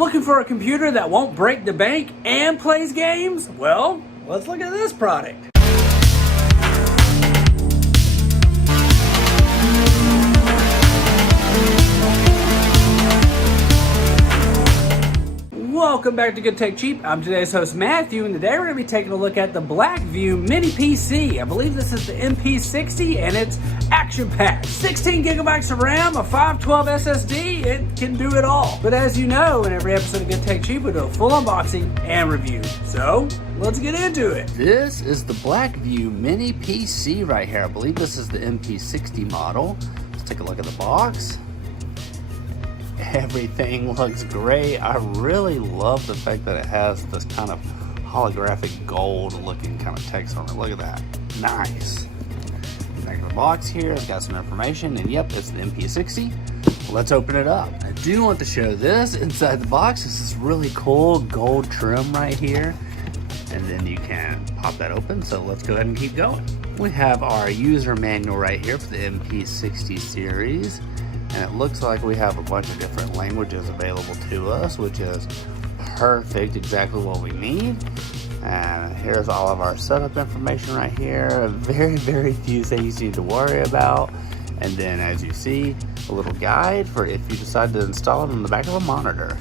Looking for a computer that won't break the bank and plays games? Well, let's look at this product. Welcome back to Good Tech Cheap. I'm today's host Matthew, and today we're going to be taking a look at the Blackview Mini PC. I believe this is the MP60, and it's action-packed. 16 gigabytes of RAM, a 512 SSD, it can do it all. But as you know, in every episode of Good Tech Cheap, we do a full unboxing and review. So, let's get into it. This is the Blackview Mini PC right here. I believe this is the MP60 model. Let's take a look at the box. Everything looks great. I really love the fact that it has this kind of holographic gold looking kind of text on it. Look at that. Nice. Back of the box here, it's got some information, and yep, it's the MP60. Let's open it up. I do want to show this inside the box. This is really cool gold trim right here, and then you can pop that open. So let's go ahead and keep going. We have our user manual right here for the MP60 series. And it looks like we have a bunch of different languages available to us, which is perfect, exactly what we need. And here's all of our setup information right here. Very, very few things you need to worry about. And then as you see, a little guide for if you decide to install it on the back of a monitor.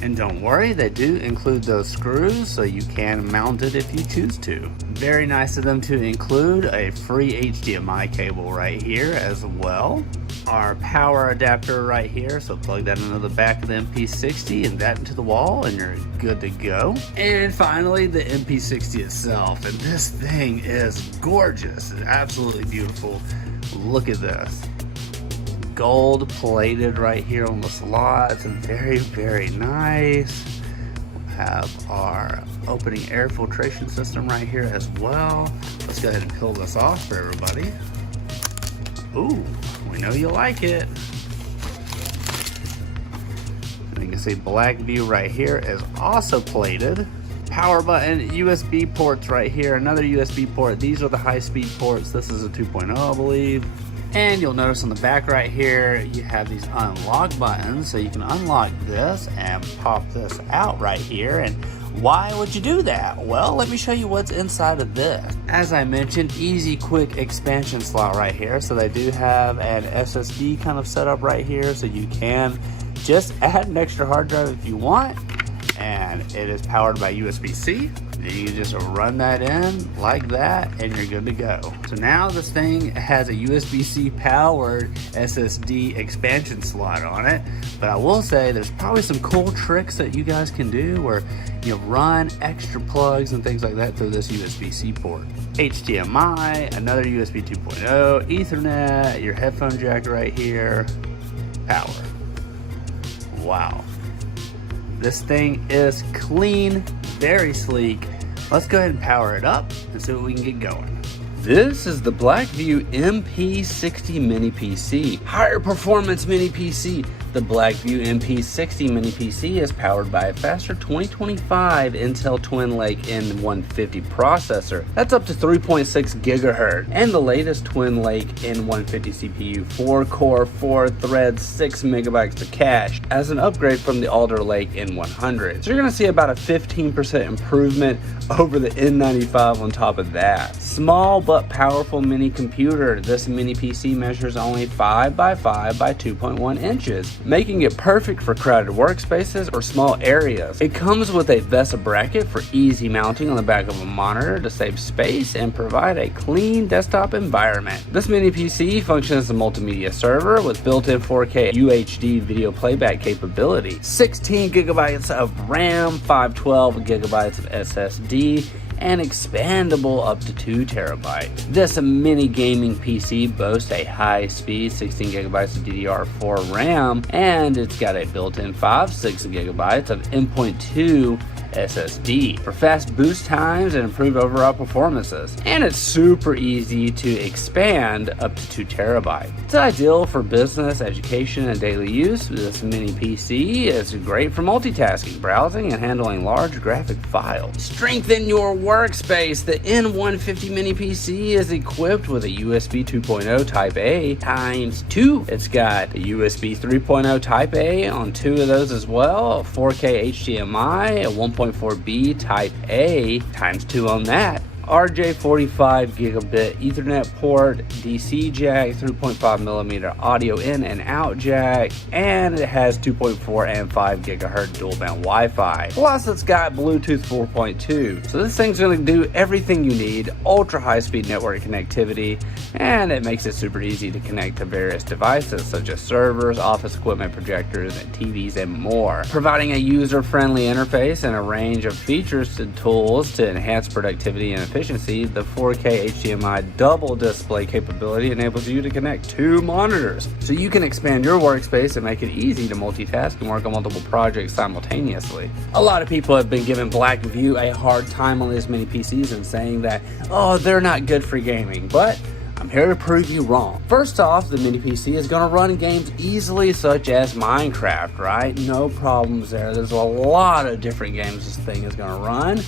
And don't worry, they do include those screws so you can mount it if you choose to. Very nice of them to include a free HDMI cable right here as well. Our power adapter right here, so plug that into the back of the MP60 and that into the wall and you're good to go. And finally, the MP60 itself, and this thing is gorgeous. It's absolutely beautiful. Look at this. Gold plated right here on the slots, and very, very nice. We have our opening air filtration system right here as well. Let's go ahead and peel this off for everybody. Ooh, we know you like it. And you can see Blackview right here is also plated. Power button, USB ports right here, another USB port. These are the high-speed ports. This is a 2.0, I believe. And you'll notice on the back right here, you have these unlock buttons. So you can unlock this and pop this out right here. And why would you do that? Well, let me show you what's inside of this. As I mentioned, easy, quick expansion slot right here. So they do have an SSD kind of setup right here. So you can just add an extra hard drive if you want. And it is powered by USB-C. You just run that in like that and you're good to go. So now this thing has a USB-C powered SSD expansion slot on it. But I will say there's probably some cool tricks that you guys can do where you run extra plugs and things like that through this USB-C port. HDMI, another USB 2.0, Ethernet, your headphone jack right here, power. Wow. This thing is clean, very sleek. Let's go ahead and power it up and see what we can get going. This is the Blackview MP60 Mini PC. Higher performance Mini PC. The Blackview MP60 Mini PC is powered by a faster 2025 Intel Twin Lake N150 processor. That's up to 3.6 gigahertz. And the latest Twin Lake N150 CPU, 4-core, 4-thread, 6 megabytes of cache, as an upgrade from the Alder Lake N100. So you're going to see about a 15% improvement over the N95 on top of that. Small but powerful mini computer. This mini PC measures only 5 by 5 by 2.1 inches, making it perfect for crowded workspaces or small areas. It comes with a VESA bracket for easy mounting on the back of a monitor to save space and provide a clean desktop environment. This mini PC functions as a multimedia server with built-in 4K UHD video playback capability, 16 gigabytes of RAM, 512 gigabytes of SSD, and expandable up to 2 terabytes. This mini gaming PC boasts a high-speed 16 gigabytes of DDR4 RAM, and it's got a built-in 5.6 gigabytes of M.2 SSD for fast boost times and improved overall performances. And it's super easy to expand up to 2 terabytes. It's ideal for business, education, and daily use. This mini PC is great for multitasking, browsing, and handling large graphic files. Strengthen your workspace. The N150 mini PC is equipped with a USB 2.0 Type A times 2. It's got a USB 3.0 Type A on 2 of those as well, a 4K HDMI, a 1.4B Type A times 2 on that, RJ45 gigabit Ethernet port, DC jack, 3.5mm audio in and out jack, and it has 2.4 and 5 gigahertz dual band Wi-Fi. Plus it's got Bluetooth 4.2. So this thing's going to do everything you need, ultra high speed network connectivity, and it makes it super easy to connect to various devices such as servers, office equipment, projectors, and TVs, and more. Providing a user-friendly interface and a range of features and tools to enhance productivity and efficiency, the 4K HDMI double display capability enables you to connect 2 monitors, so you can expand your workspace and make it easy to multitask and work on multiple projects simultaneously. A lot of people have been giving Blackview a hard time on these mini PCs and saying that, oh, they're not good for gaming, but I'm here to prove you wrong. First off, the mini PC is going to run games easily, such as Minecraft, right? No problems there. There's a lot of different games this thing is going to run,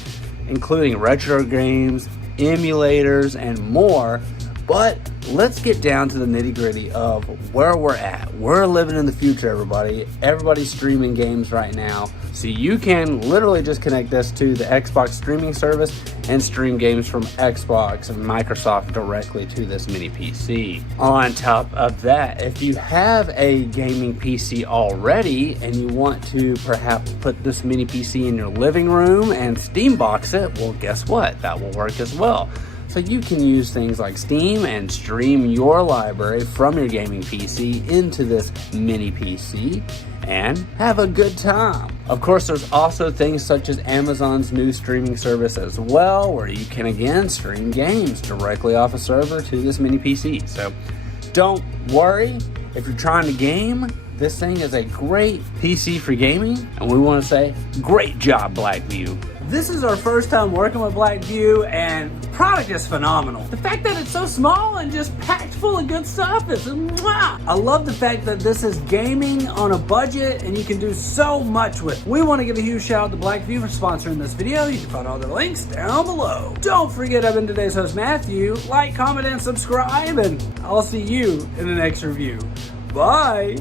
including retro games, emulators, and more. But let's get down to the nitty-gritty of where we're at. We're living in the future, everybody. Everybody's streaming games right now. So you can literally just connect this to the Xbox streaming service and stream games from Xbox and Microsoft directly to this mini PC. On top of that, if you have a gaming PC already and you want to perhaps put this mini PC in your living room and Steam box it, well, guess what? That will work as well. So you can use things like Steam and stream your library from your gaming PC into this mini PC and have a good time. Of course, there's also things such as Amazon's new streaming service as well, where you can again stream games directly off a server to this mini PC. So don't worry, if you're trying to game, this thing is a great PC for gaming, and we want to say, great job, Blackview. This is our first time working with Blackview, and the product is phenomenal. The fact that it's so small and just packed full of good stuff is mwah! I love the fact that this is gaming on a budget and you can do so much with it. We want to give a huge shout out to Blackview for sponsoring this video. You can find all the links down below. Don't forget, I've been today's host, Matthew. Like, comment, and subscribe, and I'll see you in the next review. Bye!